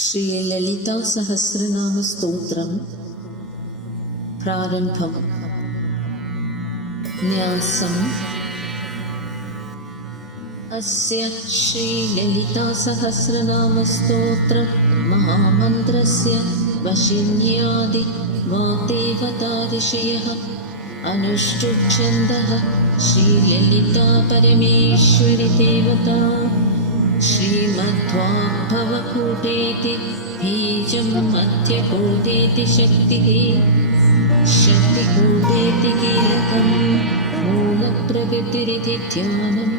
श्रीललिता सहस्रनाम स्तोत्रम प्रारंभम न्यासम अस्य श्रीललिता सहस्रनाम स्तोत्र महामन्त्रस्य वशिन्यादि वाग्देवता ऋषयः अनुष्ठुप् श्रीललिता परमेश्वरी देवता श्रीमद्वाग्भवकूटेति बीजं मध्यकूटेति शक्तिः शक्तिकूटेति कीलकं मूलप्रकृतिरिति ध्यानं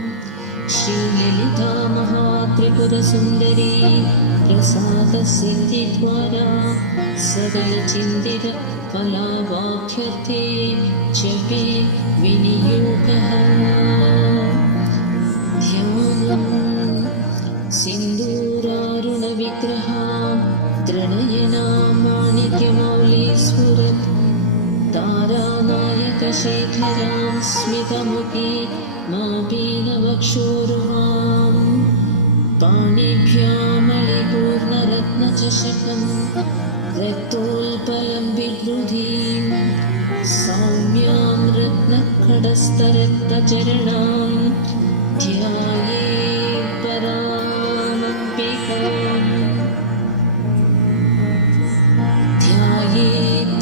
श्रीललिता महात्रिपुरसुन्दरी प्रसादसिद्धिद्वारा सकलचिन्तितफलावाप्यर्थे जपे विनियोगः ध्यानम् सिन्दूरारुणविग्रहां त्रिनयनां माणिक्यमौलीस्फुरत् तारानायकशेखरां स्मितमुखी मापीनवक्षोरुहां पाणिभ्यामलिपूर्णरत्नचषकं रक्तोल्पलं बिभ्रुधीं सौम्यां रत्नखडस्तरत्नचरणां ध्याये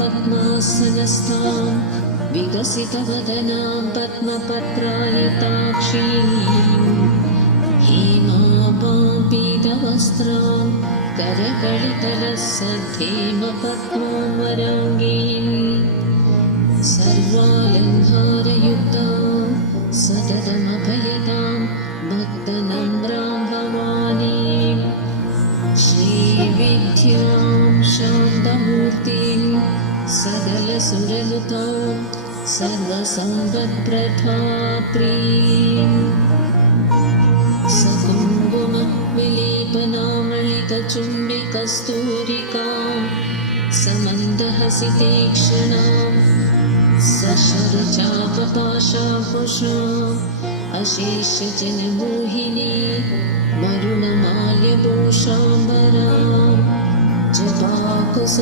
पद्मासनस्थां विकसितवदनां पद्मपत्रायताक्षीं हेमाभां पीतवस्त्रां करकलितलसद्धेमपद्मां वराङ्गीं सर्वालङ्कारयुक्तां सततमभयदां भक्तनम्रां भवानीं श्रीविद्यां शान्तमूर्तिं सकलसुरनुतां सर्वसम्पत्प्रदात्रीं सकुङ्कुमविलेपनामलितचुम्बिकस्तूरिकां समन्दहसितीक्ष्णां सशरचापपाशाकुशाम् अशेषजनमोहिनी मरुणमाल्यभूषाम्बरां जपाकुसुमहासुरां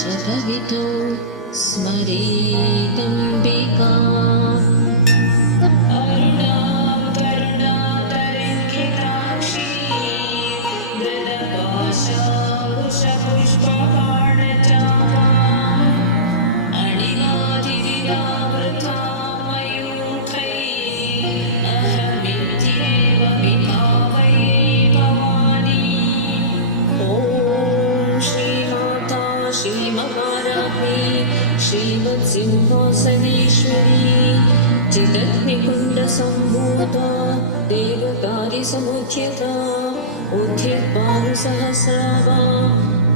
जपविधौ स्मरेदम्बिकाम् श्रीमत्सिंहासनेश्वरी चिदग्निकुण्डसम्भूता देवकार्यसमुद्यता उद्यद्बाहुसहस्रावा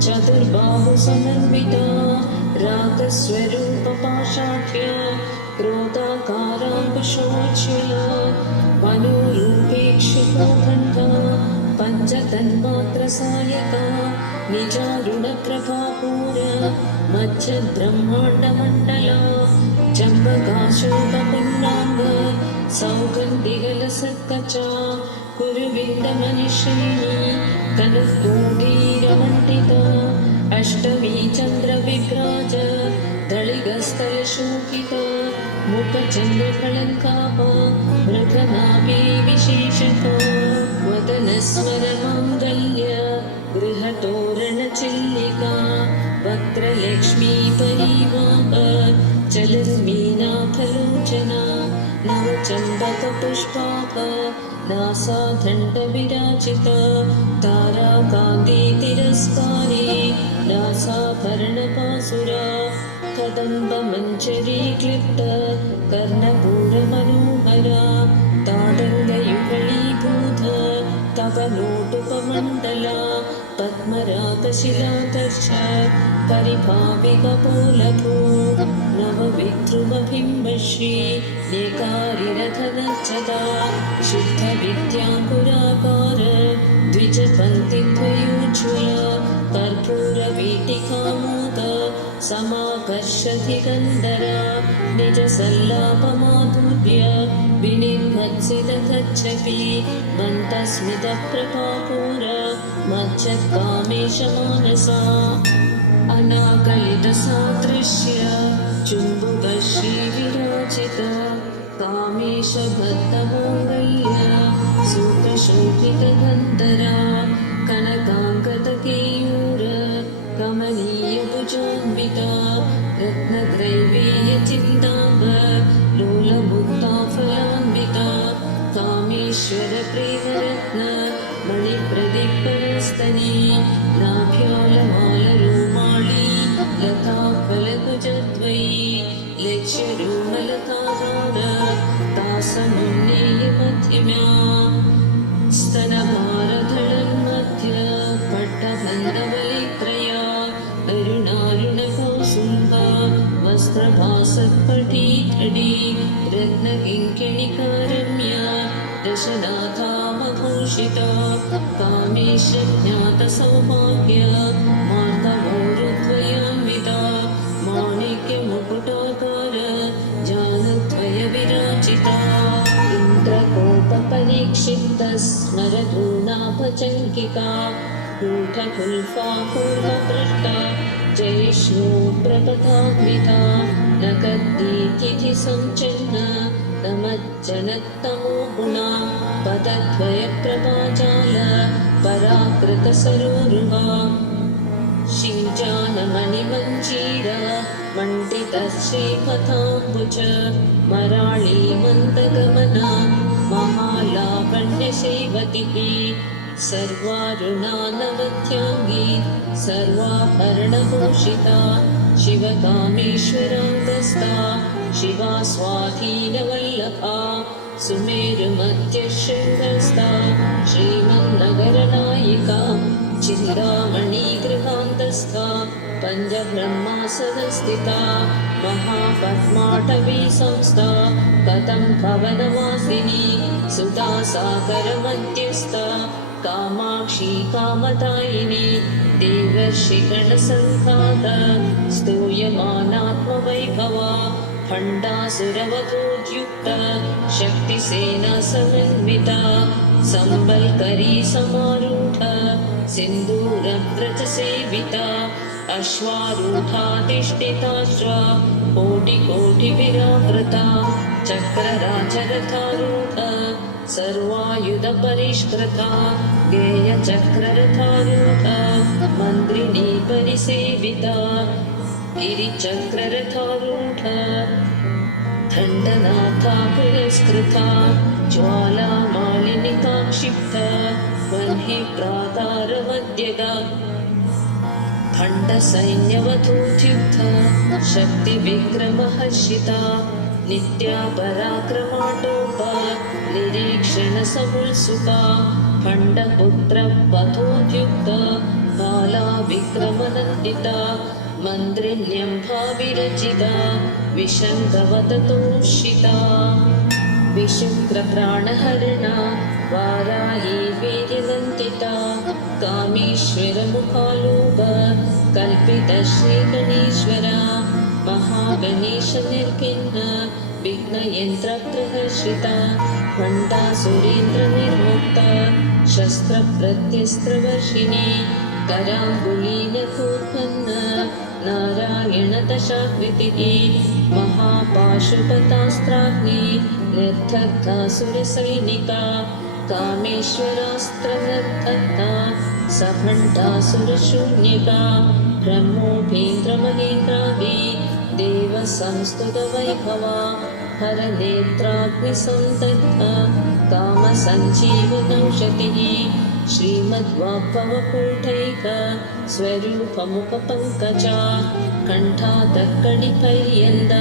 चतुर्बाहुसमन्विता रागस्वरूपपाशाढ्य क्रोधाकाराङ्कुशोज्ज्वला मनोरूपेक्षुकोखण्डा पञ्चतन्मात्रसायका निजारुणप्रभापूर मध्यब्रह्माण्डमण्डला चम्बकाशोकपुण्डाङ्ग सौगन्धिगलसत्कचा कुरुविन्दमनिषिणी कनकोटीरमण्डिता अष्टमी चन्द्रविभ्राज दळिगस्थलशोभिता मुखचन्द्रकलङ्काः मृगनाभि विशेषका वदनस्वरमाङ्गल्य गृहतोरणचिल्लिका वक्त्रलक्ष्मी परिवाह चलन्मीनाफलोचना नवचम्बकपुष्पाभ नासादण्डविराजिता ताराकान्तितिरस्कारे नासाभरणपासुरा कदम्बमञ्जरी क्लिप्त कर्णपूरमनोहरा ताडङ्गयुगलीभूत तव नोटुपमण्डला पद्मरागशिलादर्श परिभाविकपोलभू नवविद्रुमबिम्बश्री नेकारिरथनच्छदा शुद्धविद्याङ्कुराकार द्विजपङ्क्तिद्वयोज्ज्वला कर्पूरवीटिकामोद समाकर्षति गन्धरा निजसल्लापमाधुर्य विनिर्भत्सितगच्छपि मन्तस्मितप्रभापूर मज्जत्कामेशमानसा अनाकलितसादृश्य चुम्बुकश्रीविराजित कामेशबद्धमाङ्गल्य सूत्रशोभितगन्धरा कनकाङ्गदकेयूर कमनीयभुजान्विता रत्नग्रैवेयचिन्ताम्ब लोलमुक्ताफलान्विता कामेश्वरप्रेमरत्न मणिप्रदीप्तनस्तनी नाभ्यालमालरोमाळी लताफलकुजद्वयी लक्ष्यरूमलताहार तासमुन्नेयमध्यम्या स्तनभारधळन्मध्य पट्टबन्धवलित्रया अरुणारुणकौसुम्भा वस्त्रभासत्पटीतडी रत्नकिङ्किणिकारम्या दशनाथामभूषिता कामेशज्ञातसौभाग्य मार्दवौरुद्वयान्विता माणिक्यमुकुटाकार जानद्वयविराजिता इन्द्रकोपपरीक्षितस्मरतूणाभचङ्किका कूटकुल्फा पूर्वपृष्टा जयिष्णु प्रपथान्विता नकद्दीतिथिसञ्चन्न तमज्जनत्तमो गुणा पदद्वयप्रभाजाल पराकृतसरोरुहा शिञ्जानमणिमञ्जीरा मण्डितश्रीपथाम्बुज मराळी मन्दगमना महालावण्यसेवतिः सर्वारुणा नवत्याङ्गी सर्वाभरणभूषिता शिवकामेश्वराङ्गस्ता शिवा स्वाधीनवल्लभा सुमेरुमध्यशृङ्गस्था श्रीमन्नगरनायिका चिन्तामणिगृहान्तस्था पञ्चब्रह्मासनस्थिता महापद्माटवी संस्था कथं भवनवासिनी सुधा सागरमध्यस्था कामाक्षी कामदायिनी देवर्षिगणसङ्घात स्तूयमानात्मवैभवा भण्डासुरवधूद्युक्ता शक्तिसेना समन्विता सम्बल्करी समारूढ सिन्दूरव्रतसेविता अश्वारूढाधिष्ठिताश्वा कोटिकोटिविरावृता चक्रराजरथारूढ सर्वायुधपरिष्कृता गेयचक्ररथारूढ मन्त्रिणी परिसेविता गिरिचक्ररथारूढ दण्डनाथा पुरस्कृता ज्वालामालिनिका क्षिप्ता वह्निप्राकारमध्यगा खण्डसैन्यवधूत्युक्ता शक्तिविक्रमहर्षिता नित्या पराक्रमाटोपा निरीक्षणसमुत्सुका खण्डपुत्रवधूत्युक्ता बाला विक्रमनन्दिता मन्त्रिण्यम्भाविरचिता विशङ्कवदतोषिता विशुक्रप्राणहरणा वाराही वीर्यनन्दिता कामेश्वरमुखालोक कल्पितश्रीगणेश्वरा महागणेशनिर्भिन्न विघ्नयन्त्रप्रहर्षिता घण्टासुरेन्द्रनिर्मुक्ता शस्त्रप्रत्यस्त्रवर्षिणी कराङ्गुलीनकोत्पन्न नारायणदशाकृतिः महापाशुपतास्त्राग्नि निर्दग्धासुरसैनिका कामेश्वरास्त्रनिर्दग्धा सभण्डासुरशून्यका ब्रह्मोपेन्द्रमहेन्द्रादि देवसंस्तुतवैभवा हरनेत्राग्निसन्दग्धा कामसञ्जीवनौषधिः श्रीमद्वाग्भवकूटैक स्वरूपमुपपङ्कजा कण्ठादक्कडिपर्यन्त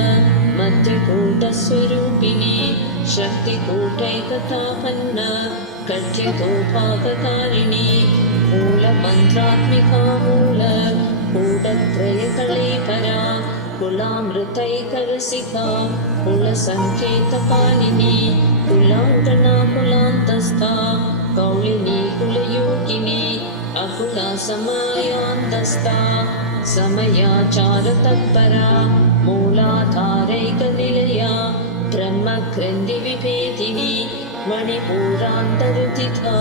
मध्यकूटस्वरूपिणी शक्तिकूटैकतापन्न कट्यतोपाककारिणी मूलमन्त्रात्मिका मूल कूटत्रयकलेपरा कुलामृतैकरसिका कुलसङ्केतपालिनी कुलाङ्गना कुलान्तस्था कौलिनी कुलयोगिनी अकुला समायान्तस्था समयाचारतत्परा मूलाधारैकनिलया ब्रह्मग्रन्थिविभेदिनी मणिपूरान्तरुदिता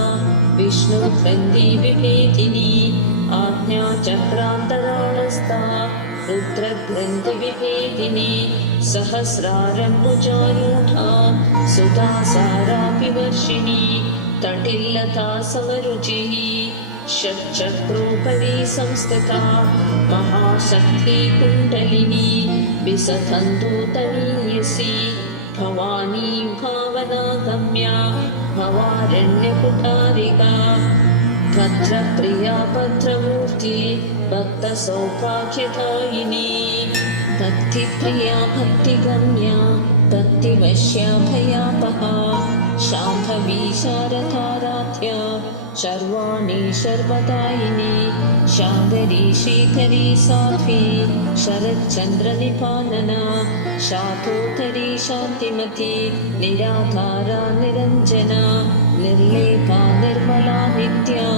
विष्णुग्रन्थिविभेदिनी आज्ञाचक्रान्तराळस्था रुद्रग्रन्थिविभेदिनी सहस्रारम्भुजारूढा सुधासाराभिवर्षिणी तटिल्लता समरुचिः षट्चक्रोपरि संस्थिता महाशक्ति कुण्डलिनी विसधन्तुतनीयसी भवानी भावनागम्या भवारण्यकुटारिका भद्रप्रिया भद्रमूर्ति भक्तसौभाग्यदायिनी भक्तिप्रिया भक्तिगम्या भक्तिवश्या भयापहा शाम्भवी शारदाराध्या शर्वाणि शर्वदायिनी शाङ्करी श्रीकरी साध्वी शरच्चन्द्रनिपालना शातोदरी शान्तिमती निराधारा निरञ्जना निर्लेपा निर्मला नित्या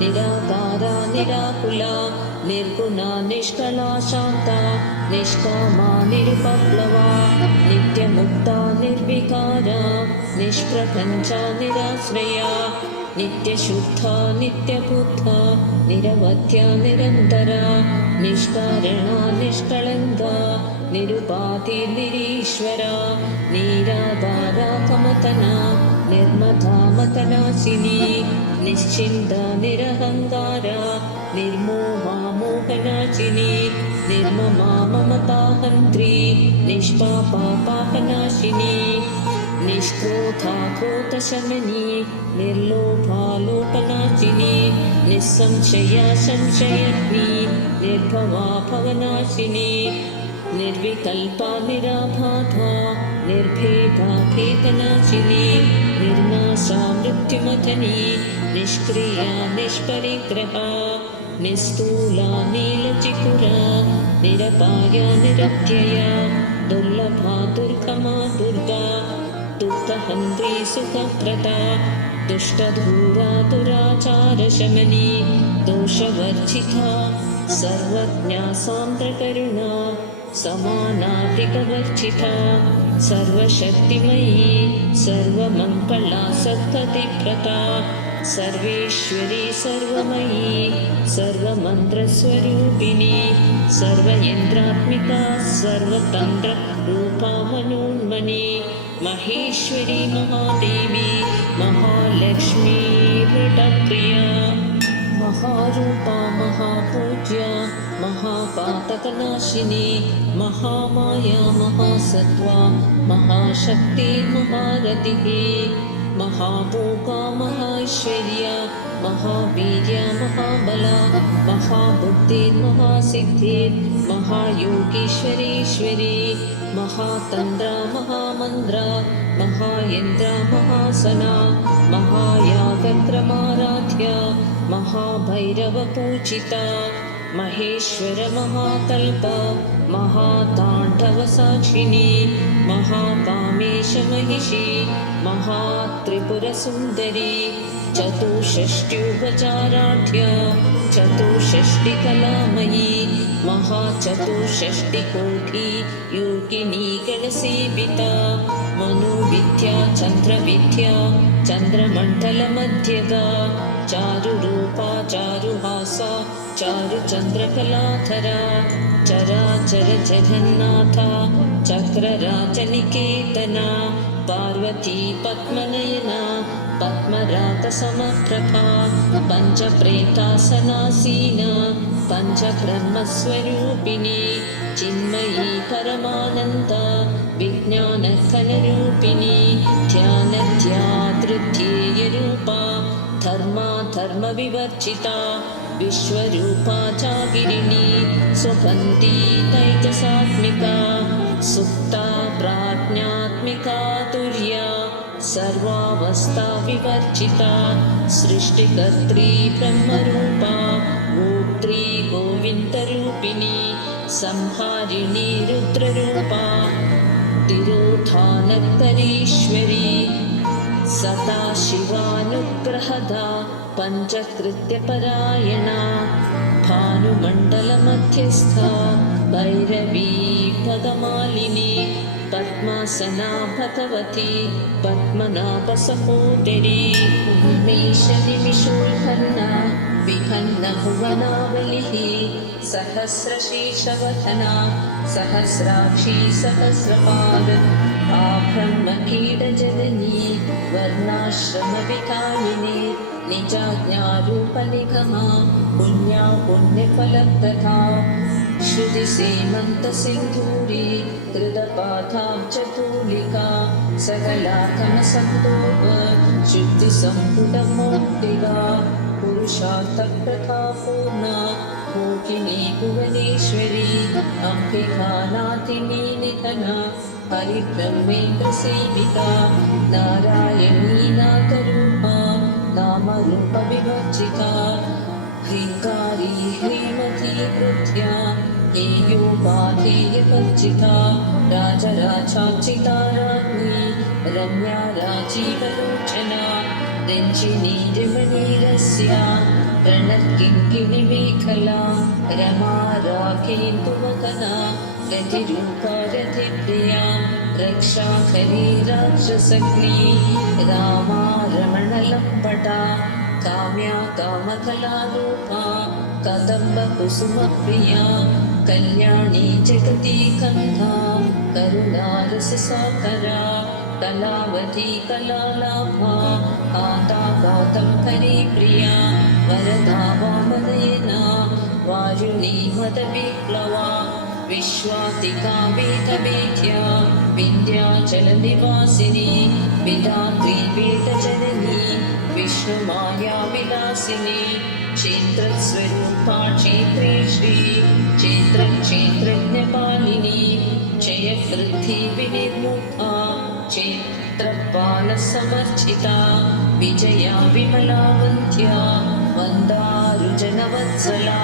निराकारा निराकुला निर्गुणा निष्कला शान्ता निष्कामा निरुपप्लवा नित्यमुक्ता निर्विकारा निष्प्रपञ्चा निराश्रया नित्यशुद्धा नित्यबुद्धा निरवध्या निरन्तरा निष्कारणा निष्कळङ्का निरुपाधि निरीश्वरा निराधारा कमतना निर्मता मतनाशिनी निश्चिन्ता निरहङ्कारा निर्मोहा मोहनाशिनी निर्ममा ममताहन्त्री निष्पापा पापनाशिनी निष्क्रोधा क्रोधशमनी निर्लोभा लोकनाशिनी निस्संशया संशयग्नी निर्भवा भवनाशिनी निर्विकल्पा निराबाधा निर्भेदा भेदनाशिनी निर्नाशा मृत्युमथनी निष्क्रिया निष्परिग्रहा निस्तूला नीलचिकुरा निरपाया निरत्यया दुर्लभा दुर्गमा दुर्गा दुःखहन्त्री सुखप्रदा दुष्टधूरा दुराचारशमनी दोषवर्जिता सर्वज्ञा सान्द्रकरुणा समानाधिकवर्जिता सर्वशक्तिमयी सर्वमङ्गला सद्गतिप्रदा सर्वेश्वरी सर्वमयी सर्वमन्त्रस्वरूपिणी सर्वयन्त्रात्मिका सर्वतन्त्ररूपा मनोन्मनी महेश्वरी महादेवी महालक्ष्मी हृदप्रिया महारूपा महापूज्या महापातकनाशिनी महामाया महासत्त्वा महाशक्ति महारतिः महाभोगा महाऐश्वर्या महावीर्या महाबला महाबुद्धिर्महासिद्धिर् महायोगीश्वरीश्वरी महातन्द्रा महामन्द्रा महायन्द्रा महासना महायागक्रमाराध्या महाभैरवपूजिता महेश्वर महाकल्प महाताण्डवसाक्षिणी महाकामेशमहिषी महात्रिपुरसुन्दरी चतुष्षष्ट्युपचाराढ्या चतुष्षष्टिकलामयी महाचतुष्षष्टिकोटि योगिनी गणसेविता मनोविद्या चन्द्रविद्या चन्द्रमण्डलमध्यगा चारुरूपा चारुहासा चारुचन्द्रकलाधरा चराचर जगन्नाथा चक्रराजनिकेतना पार्वती पद्मनयना पद्मरागसमप्रभा पञ्चप्रेतासनासीना पञ्चब्रह्मस्वरूपिणी चिन्मयी परमानन्दा विज्ञानघनरूपिणी ध्यानध्यातृध्येयरूपा धर्मा धर्मविवर्जिता विश्वरूपा चागिरिणी सुगन्धी तैजसात्मिका सुप्ता प्राज्ञात्मिका तुर्या सर्वावस्था विवर्जिता सृष्टिकर्त्री ब्रह्मरूपा गोत्री गोविन्दरूपिणी संहारिणी रुद्ररूपा तिरोधानकरीश्वरी सदा शिवानुग्रहदा पञ्चकृत्यपरायणा भानुमण्डलमध्यस्था भैरवी भगमालिनी पद्मासना भगवती पद्मनाभसहोदरी उन्मेषनिमिषोल्लन्ना विहन्नभुवनावलिः सहस्रशीर्षवदना सहस्राक्षी सहस्रपाद आब्रह्मकीटजननी वर्णाश्रमविकारिणी निजाज्ञारूपनिगमा पुण्या पुण्यफलप्रदा श्रुतिसीमन्तसिन्धूरी कृतपाठाब्जतूलिका सकलाकमसन्दोह शुद्धिसम्पुटमौक्तिका पुरुषार्थप्रथा पूर्णा मोहिनी भुवनेश्वरी अम्बिका नाथिनी निधना हरिब्रह्मेन्द्रसेविता नारायणी नाथरूपा नामरूपविवर्जिता ह्रीङ्कारी ह्रीमती कृत्या हेयोपाधेयवर्जिता राजराजार्चिता राज्ञी रम्या राजीवलोचना रञ्जिनी रमणीरस्या प्रणत्किङ्किणिमेखला रमा रागेन्दुवदना रतिरूपा रतिप्रिया रक्षाखरी राक्षसग्नी रामा रमणलम्पटा काम्या कामकलारूपा कदम्बकुसुमप्रिया कल्याणी जगती कन्धा करुणारससागरा कलावती कलालाभा आदा गौतमकरी प्रिया वरदा वामनयना वारुणी मदविप्लवा विश्वातिका वेदवेद्या विन्ध्याचलनिवासिनी विधात्री वेदजननी विष्णुमाया विलासिनी क्षेत्रस्वरूपा क्षेत्रेश्री क्षेत्रक्षेत्रज्ञपालिनी जयवृद्धि विनिर्मुक्ता क्षेत्रपालसमर्चिता विजया विमलावन्त्या मन्दारुजनवत्सला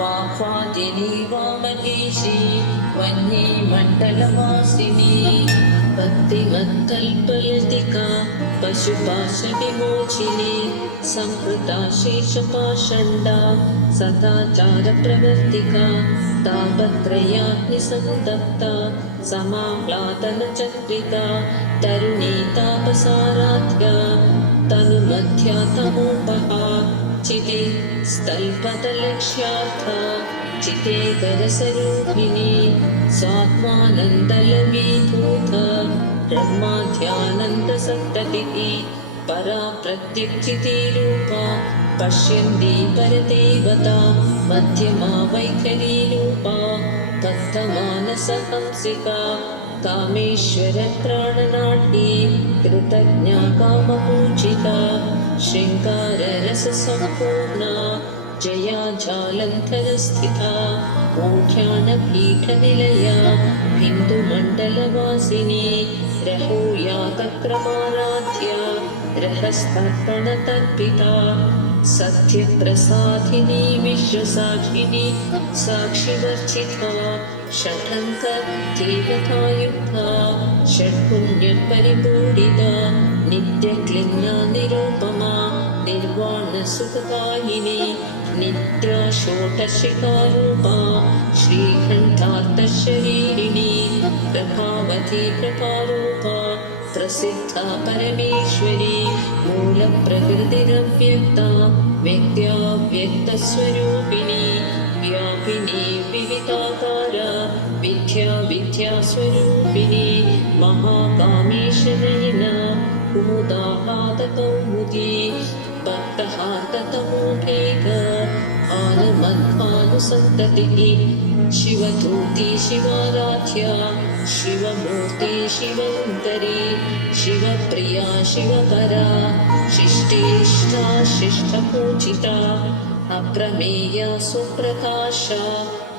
वाग्वादिनी वामकेशी वह्नी मण्डलवासिनी भक्तिमत्कल्पलतिका पशुपाशविमोचिनी संहृता शेषपाषण्डा सदाचारप्रवर्तिका तापत्रयाग्निसन्तप्ता समाह्लादनचक्रिका तरुणी तापसाराध्या तनुमध्या तमोपहा चिते स्थल्पतलक्ष्यार्था चितेतरस्वरूपिणी स्वात्मानन्दलवीभूता ब्रह्माध्यानन्दसन्ततिः परा प्रत्युचितिरूपा पश्यन्ती परदेवता मध्यमा वैखरीरूपा भक्तमानसहंसिका कामेश्वरप्राणनाटी कृतज्ञा कामपूजिता शृङ्गाररससम्पूर्णा जया जालन्धरस्थिता मोढ्यानपीठनिलया बिन्दुमण्डलवासिनी रहोयागक्रमाराध्या रहस्तर्पणतर्पिता सत्यप्रसादिनी विश्वसाक्षिणी साक्षिवर्जिता षठङ्क देवतायुक्ता षट्पुण्यपरिपूरिता नित्यक्लिन्ना निरुपमा निर्वाणसुखदायिनी निद्रा षोडशिकारूपा श्रीकण्ठार्थशरीरिणी प्रभावती कृपारूपा प्रसिद्धा परमेश्वरी मूलप्रकृतिरव्यक्ता व्यक्त्या व्यक्तस्वरूपिणी व्यापिनी विविधाकारा विद्या विद्यास्वरूपिणी महाकामेशनयना कुमुदापादकौमुदी भक्तहार्दतमोढेक आनमध्वानुसन्ततिः शिवधूती शिवाराध्या शिवमूर्ति शिवन्तरी शिवप्रिया शिवपरा शिष्टेष्टा शिष्टपूजिता अप्रमेया सुप्रकाशा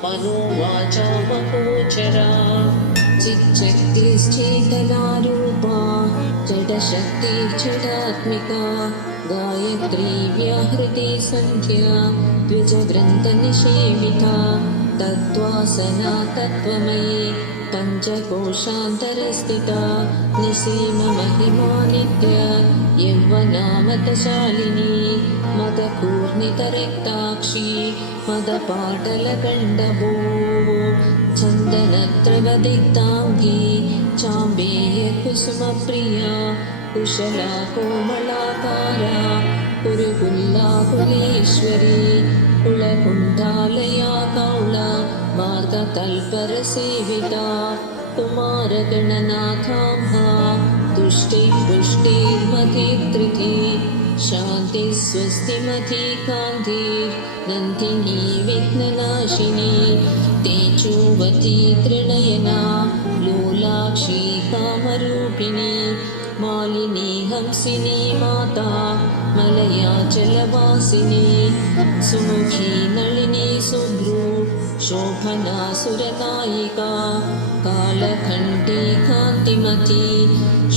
मनोवाचा महोचरा चिच्छक्तिश्चेतनारूपा जडशक्ति जडात्मिका गायत्री व्याहृति सन्ध्या द्विजवृन्दनिषेविता तत्त्वासना तत्त्वमयी पञ्चकोशान्तरस्थिता निसीममहिमा नित्या यौवनामतशालिनी मदकूर्णितरक्ताक्षी मदपाटलकण्डभो चन्दनत्रवदिग्धाङ्गी चाम्बेयकुसुमप्रिया कुशला कोमलाकारा कुरुकुल्लाकुलेश्वरी कुलकुण्डालया कौला मार्गतल्परसेविता कुमारगणनाथाम्हा तुष्टिः पुष्टिर्मतिकृति शान्तिः स्वस्तिमती कान्तिः नन्दिनी विघ्ननाशिनी तेजोवती त्रिनयना लोलाक्षी कामरूपिणी मालिनी हंसिनी माता मलयाचलवासिनी सुमुखी नलिनी सुभ्रू शोभना सुरनायिका कालकण्ठी कान्तिमती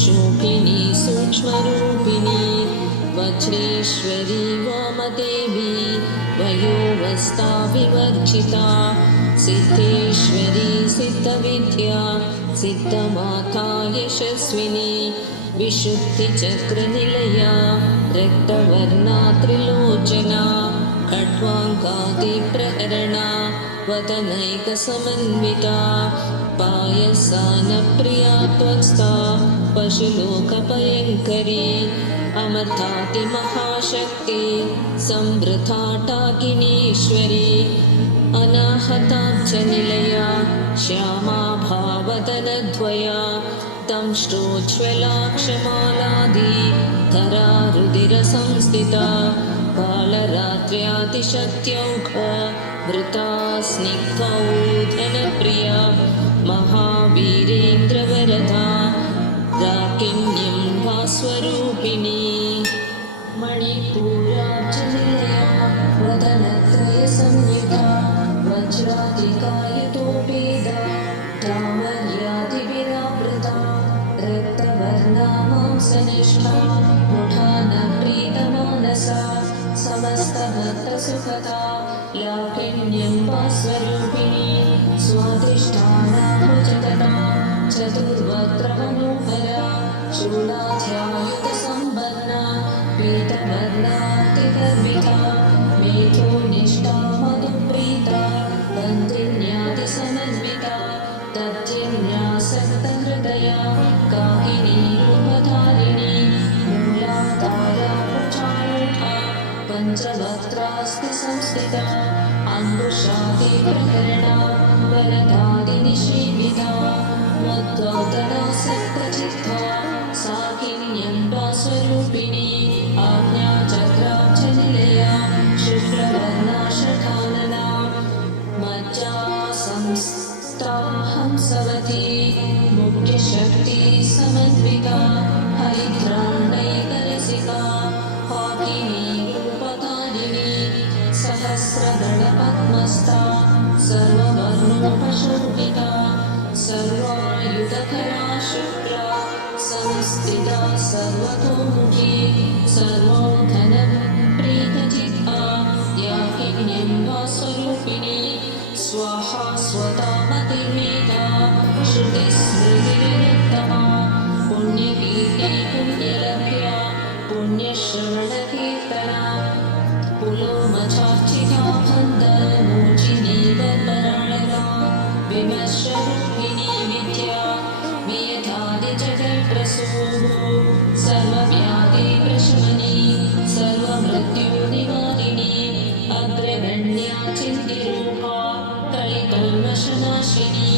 शोभिनी सूक्ष्मरूपिणी वज्रेश्वरी वामदेवी वयोवस्था विवर्जिता सिद्धेश्वरी सिद्धविद्या सिद्धमाता यशस्विनी विशुद्धिचक्रनिलया रक्तवर्णा त्रिलोचना खड्वाङ्गादिप्रहरणा वदनैकसमन्विता पायसानप्रिया त्वक्स्था पशुलोकभयङ्करी अमर्तातिमहाशक्ति संवृथा टाकिनीश्वरी अनाहताब्जनिलया श्यामा भावदनद्वया दंष्ट्रोज्ज्वलाक्षमालादि धरा रुधिरसंस्थिता कालरात्र्यातिशक्त्यौघ वृता स्निग्धौधनप्रिया महावीरेन्द्रवरदा राकिन्यं भास्वरूपिणी मणिपूरार्चनिलया वदनत्रयसंयुता वज्रादिकायुतोपेदा तामर्यादिविरावृता रक्तवर्णा मांसनिष्ठा मुठानप्रीतमानसा समस्तभक्तसुखदा लाकिन्यं भास्वरूपिणी स्वादिष्ठाना भुजगदा चतुर्वक्त्रमनोहरा शूलाध्यायुधसम्पन्ना पीतवर्णातिगर्भिता मेधोनिष्ठा मधुप्रीता बन्धिन्यादिसमन्विता तद्धिन्यासक्तहृदया काकिनी रूपधारिणी मूलाधारा कुचारूढा पञ्चवक्त्रास्ति संस्थिता अङ्कुशादिप्रहरणा वरदादिनिषेविता मद्गौतनासक्तचित्ता साकिन्यं भास्वरूपिणी आज्ञाचक्राब्जनिलया शुक्लवर्णा शठानना मज्जा संस्था हंसवती मुख्यशक्ति समन्विता हरिद्राण्डैकरसिका हाकिनी रूपधारिणी सहस्रदलपद्मस्था सर्ववर्णोपशोभिता सर्वायुधकरा शुक्ला संस्थिता सर्वतोमुखी सर्वोधनप्रीतचित्ता याकिन्यं भास्वरूपिणी स्वाहा स्वता मतिर्मेधा श्रुतिस्मृतिविरुत्तमा पुण्यकीर्ति पुण्यलभ्या पुण्यश्रवणकीर्तना पुलोमचार्चिता बन्धमोचिनी वरपराणका विमर्शरूपिणी विद्या वियथादिजगत्प्रसूः सर्वव्याधिप्रशमनी सर्वमृत्युनिवारिणी अग्रगण्या चिन्तिरूपा कलिकल्मषनाशिनी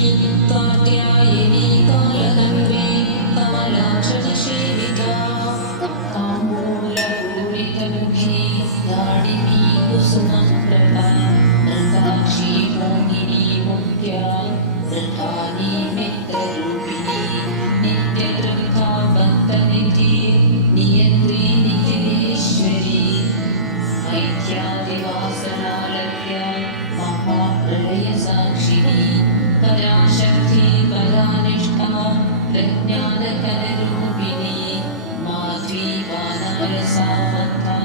कात्यायनी कालहन्वी कमलाक्षणसेविता ताम्बूलपूरितमुखी दाडिनी कुसुमप्रभा नृताक्षी मोहिनी मुख्या नृतानी मित्ररूपिणी नित्यतृप्ता भक्तनिधि नियन्त्री निखिलेश्वरी मैथ्यादिवासनालभ्या महाप्रलयसाक्षिणी पराशक्ति परानिष्ठा प्रज्ञानकररूपिणी माध्वी वानरसामन्था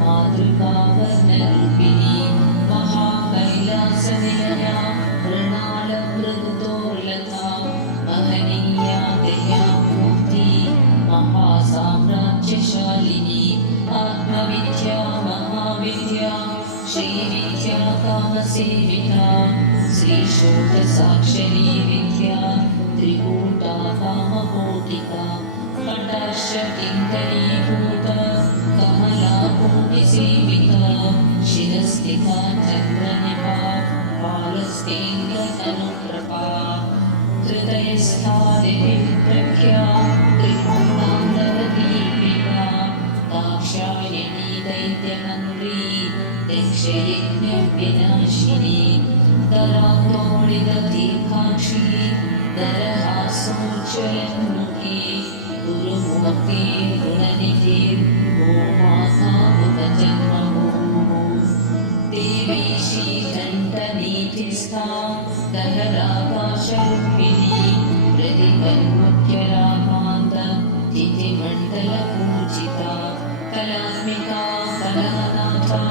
मातृकावर्णरूपिणी महाकैलासनिलया मृणालमृदुदोर्लता महनीया दयामूर्ति महासाम्राज्यशालिनी आत्मविद्या महा श्रीविद्या कामसेविता श्रीशोकसाक्षरी विद्या त्रिकूटा कामकोटिका कटाक्ष किङ्करीभूत कमलाकोटिसेविता शिरस्थिता चन्द्रनिभा बालस्तेन्द्रतनुप्रभा हृदयस्था देवीप्रख्या त्रिपुरान्तरदीपिका दाक्षायणी दैत्यहन्त्री दक्षयज्ञविनाशिनी दरातोडिदीर्घाक्षी दरहासोज्ज्वलन्मुखी गुरुमूर्ति गुणनिधि गोमातामुपजन्मभूः देवी श्रीकण्ठनीतिस्था दहराकाशरूपिणी प्रतिपन्मुख्यरामान्त तिथिमण्डलपूजिता कलात्मिका कलानाथा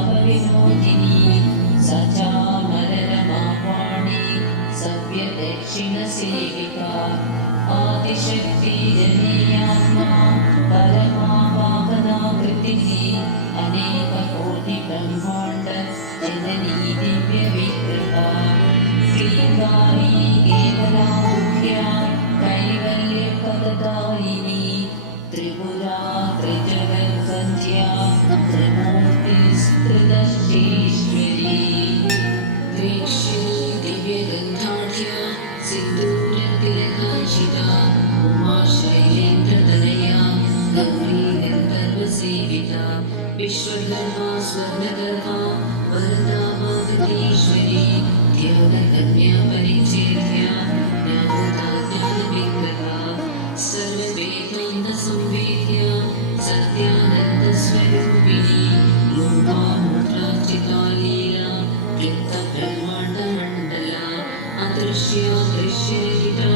काव्यालापविनोदिनी सचामररमावाणी सव्यदक्षिणसेविका आदिशक्ति जनीयात्मा परमा वामनाकृतिः अनेककोटिब्रह्माण्ड जननी दिव्यविग्रहा क्लीङ्गारी केवलामुख्या कैवल्यपददायिनी त्रिपुरा त्रिजगद्वन्द्या त्रिमूर्तिस्त्रिदशेश्वरी द्वेक्षी दिव्यगन्धाढ्या सिन्दूरतिलकाञ्चिता उमा शैलेन्द्रतनया गौरी गन्धर्वसेविता विश्वकर्मा स्वर्णगर्भा वरदा वागतीश्वरी ध्यानकन्या परिचेत्या ज्ञानदा ज्ञानविग्रहा सर्ववेदान्तसंवेद्या सत्यानन्दस्वरूपिणी रूपामुद्रार्चिता लीला क्लिप्तब्रह्माण्डमण्डला अदृश्या दृश्यरहिता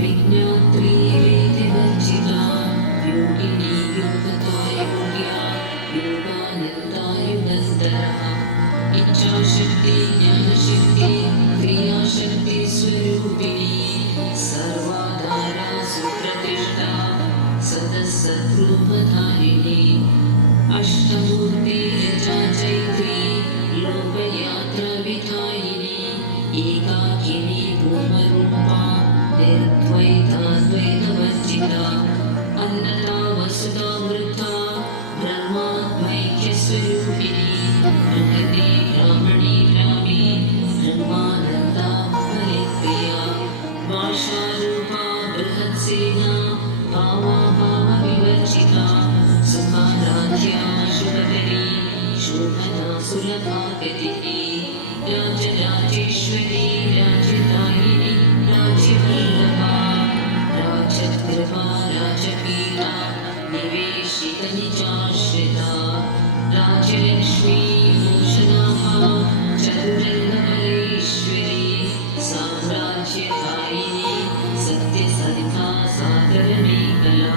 विज्ञात्री वेदिवर्जिता योगिनी योगता योग्या योगानन्दायुगन्धरा इच्छाशक्ति ज्ञानशक्ति क्रियाशक्ति स्वरूपिणी सर्वाधारा सुप्रतिष्ठा सदसद्रूपधारिणी अष्टमूर्ति रचा चैत्री लोकयात्राविधायिनी एकाकिनी भूमरूपा निर्द्वैताद्वैतवर्जिता अन्नदा वसुधा वृद्धा ब्रह्माद्वैक्यस्वरूपिणी प्रकृति ब्राह्मणी ग्रामी ब्रह्मानन्दा परिप्रिया भाषारूपा बृहत्सेना भावाभावविवर्जिता सुखाराध्या शुभकरी शोभना सुलभागतिः राजराजेश्वरी राजदायिनी राज्यवल्लभा राजकृपा राजपीठा निवेशितनिजाश्रिता राजलक्ष्मी भूषणाभा चतुरङ्गबलेश्वरी साम्राज्यकारिणी सत्यसन्धा सागरमेखला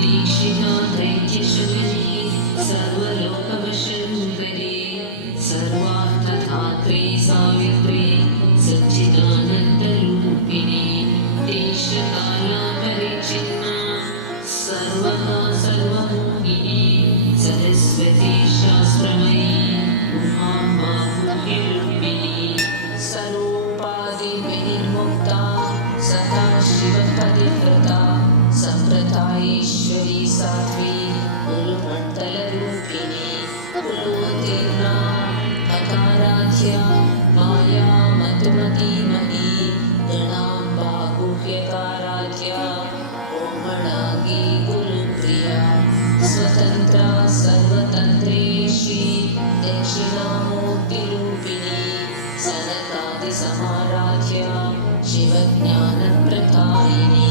दीक्षिता दैत्यशमनी सर्वलोकवशङ्करी सर्वार्थधात्री सावित्री सच्चिदानन्दरूपिणी देशकालापरिच्छिन्ना सर्वदा सर्वमोहिनी सरस्वती शास्त्रमयी उमा मुख्यरूपिणी सर्वोपाधिविनिर्मुक्ता सदा शिवपतिव्रता सम्प्रदायेश्वरी साध्वी गुरुमण्डलरूपिणी कुलोत्तीर्णा अकाराध्या माया मधुमतीमही गणाम्बा गुह्यकाराध्या ओमणागी गुरुप्रिया स्वतन्त्रा सर्वतन्त्रेशी दक्षिणामूर्तिरूपिणी सनकादिसमाराध्या शिवज्ञानप्रदायिनी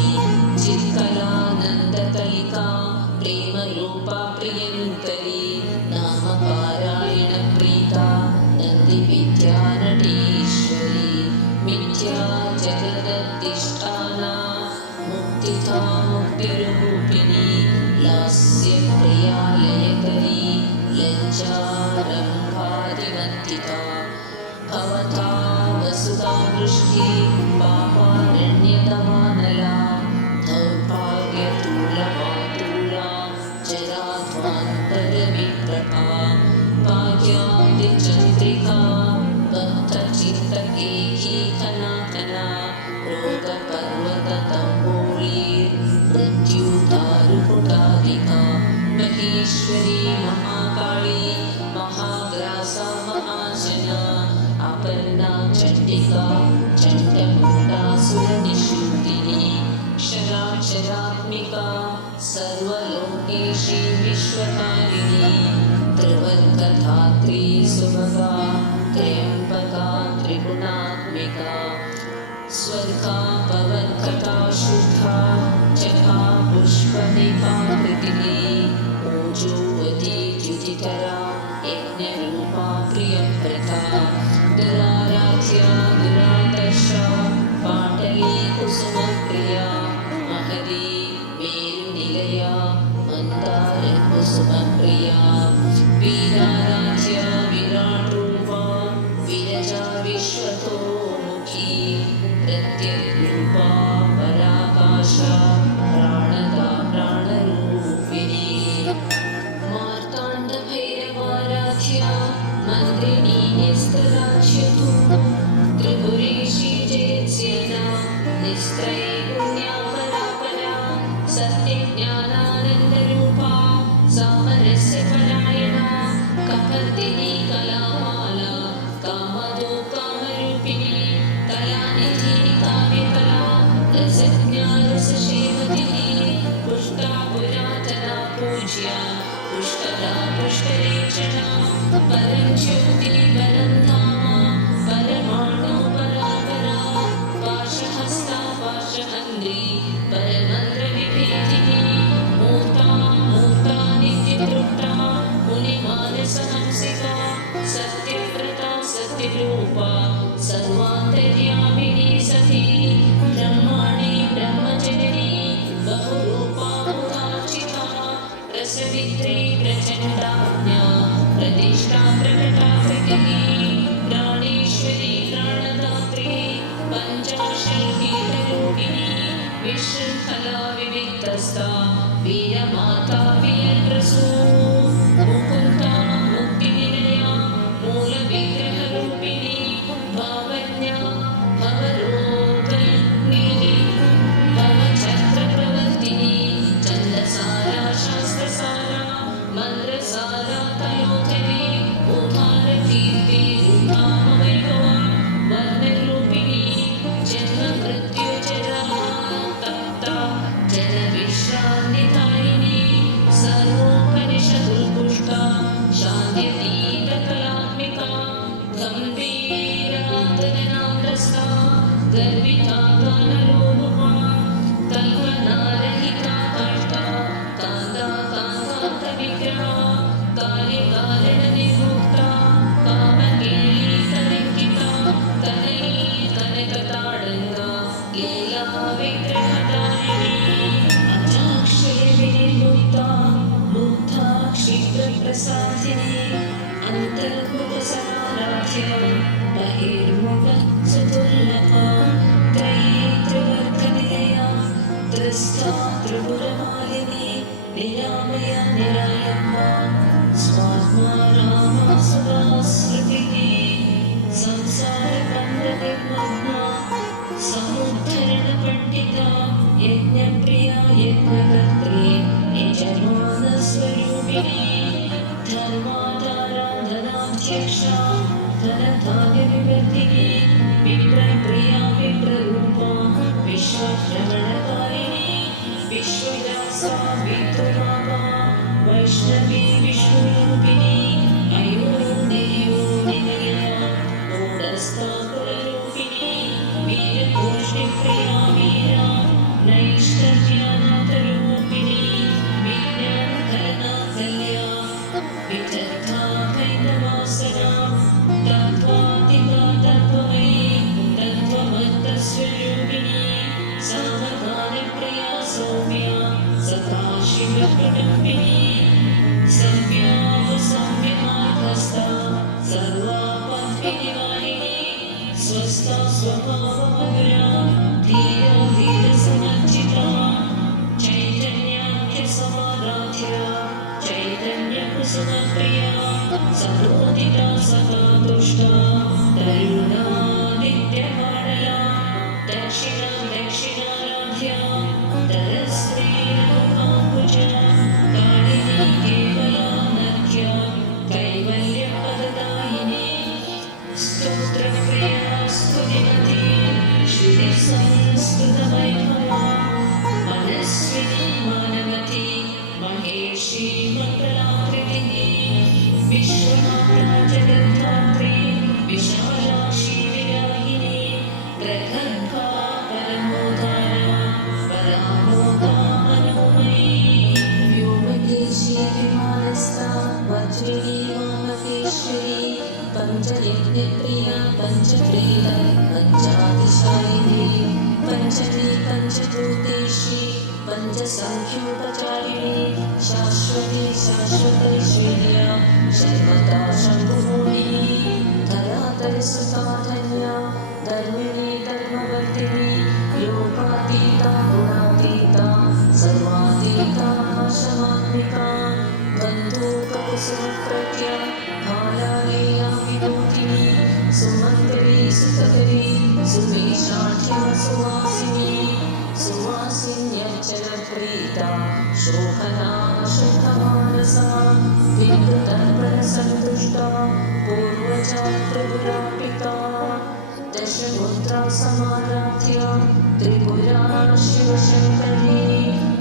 चित्कलानन्दकलिका प्रेमरूपा प्रियङ्करी नामपारायणप्रीता नन्दिविद्यानटीश्वरी मिथ्या जगदधिष्ठाना मुक्तिथा मुक्तिरूपिणी लास्यप्रिया लयकरी लज्जारम्भादिवन्दिता भवता वसुधा वृष्टि पापारण्यतमानला दौर्भाग्यतूलमातूला जराध्वान्तरविप्रभा त्रिपुरेशी विश्वकारिणी त्रिवर्गधात्री सुभगा त्र्यम्बका त्रिगुणात्मिका स्वर्गा पवनकटा शुद्धा जटा पुष्पनिका कृतिः ऊजूवती द्युतिकरा यज्ञरूपा प्रियव्रता दुराराध्या दुरादर्शा पाटली कुसुमप्रिया महदी मेरुनिलया मन्दार कुसुमप्रिया वीराराध्या विराट्रूपा विरजा विश्वतोमुखी प्रत्यग्रूपा पराकाशा प्राणदा प्राणरूपिणी मार्ताण्डभैरवाराध्या मन्त्रिणी निस्तराज्यतु त्रिपुरेशी जयसेना निस्त्रये पुण्या परापरा सत्यज्ञानानन्दरूपा सामरस्य परायणा कपर्दिनी कलामाला कामदो कामरूपिणी कलानिधि काव्यकला रसज्ञा रससेवतिः पुष्टा पुरातना पूज्या पुष्करा पुष्करेचना परं ज्योति परं धाम परमाणु परापरा पाशहस्ता पाशहन्त्री परमन्त्रविभेदिनी मूर्ता मूर्ता नित्यतृप्ता मुनिमानसहंसिका सत्यव्रता सत्यरूपा सर्वान्तर्यामिनी सती ब्रह्माणि ब्रह्मजननी बहुरूपा मुदार्चिता रसवित्री प्रचण्डाज्ञा प्रतिष्ठा प्रकटा कृतिः प्राणेश्वरी प्राणदात्री पञ्चाशल्पीठरूपिणी विशृङ्खला विविक्तस्था वीरमाता वीरप्रसू मुकुन्दा मुक्तिनिलया मूलविग्रहरूपिणी भावज्ञा भवरोगलिनी भवचक्रप्रवर्तिनी चन्दसारा शास्त्रसारा मन्द्रसारा तयोधरी उद्धारकीर्ति रुद्रामवैभवा वर्णरूपिणी जन्ममृत्युजरा तप्ता जनविश्रान्तिदायिनी सर्वोपनिषदुत्पुष्टा शान्त्यतीतकलात्मिका गम्भीरातरनाम्रस्था गर्विता गानरूपा कल्पनारहिता काष्ठा कान्ता कान्तान्तविग्रहा कालिकालननिर्मुक्ता कामकेलीकलङ्किता कनैः कनकताडङ्गा लीला विग्रहधारिणी अजाक्षे विनिर्मुक्ता मुग्धा क्षिप्रप्रसादिनी अन्तर्मुखसमाराध्या बहिर्मुख सुदुर्लभा त्रयी त्रिवर्गनिलया त्रस्ता त्रिपुरमालिनी निरामया निरायम्मा स्वात्मा रामा सुरास्मृतिः संसारबन्धनिर्मग्ना समुद्धरणपण्डिता यज्ञप्रिया यज्ञकर्त्री यजमानस्वरूपिणी धर्माधारा धनाध्यक्षा धनधान्यविवर्धिनी विप्रप्रिया विप्ररूपा विश्वभ्रमणकारिणी विश्वदासा विद्रुमापा वैष्णवी विष्णुरूपिणी अयोनियोनिलया मूढस्था कुलरूपिणी वीरकोष्ठिप्रिया वीरा नैष्कर्म्यानाथरूपिणी विज्ञानकलना कल्या विदग्धा कैतवासना तत्त्वातिका तत्त्वमयी तत्त्वमत्तस्वरूपिणी सामगानप्रिया सौम्या सदाशिवकुटुम्बिनी सर्व्यावसाम्यमार्गस्था सर्वापद्विनिवारिणी स्वस्था स्वभावमधुरा धीरा धीरसमर्जिता चैतन्याख्यसमाराध्या चैतन्यकुसुमप्रिया सतोदिता सदा तुष्टा तरुणा नित्यमाडला दक्षिणा दक्षिणाराध्या तरस्त्रीलोकाम्बुजा कालिनी केवलानर्घ्या कैवल्यपददायिनी स्तोत्रप्रिया स्तुतिमती श्रुतिसंस्कृतवैभवा मनस्विनी मानवती महेश पञ्चजनी वामकेश्वरी पञ्चयज्ञप्रिया पञ्चप्रीत पञ्चातिशायिनी पञ्चमी पञ्चभूतेशी पञ्चसङ्ख्योपचारिणी शाश्वती शाश्वतैश्वर्या शर्वता शम्भुभूमिनी धरातलसुता धन्या धर्मिणी धर्मवर्धिनी योगातीता गुणातीता सर्वातीता नाशमात्मिका बन्धूककुसुमप्रज्ञा भालालेया विभूतिनी सुमङ्गली सुतकरी सुमेषाढ्यसुवासिनी सुवासिन्यचलप्रीता शोभना शुद्धमानसा विद्युतर्पणसन्तुष्टा पूर्वजा त्रिपुरापिता दशमुद्रा समाराध्य त्रिपुरा शिवशङ्करी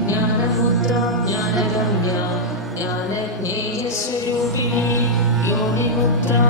ज्ञानमुद्रा ज्ञानगम्या ज्ञानज्ञेयस्वरूपिणी योनिमुद्रा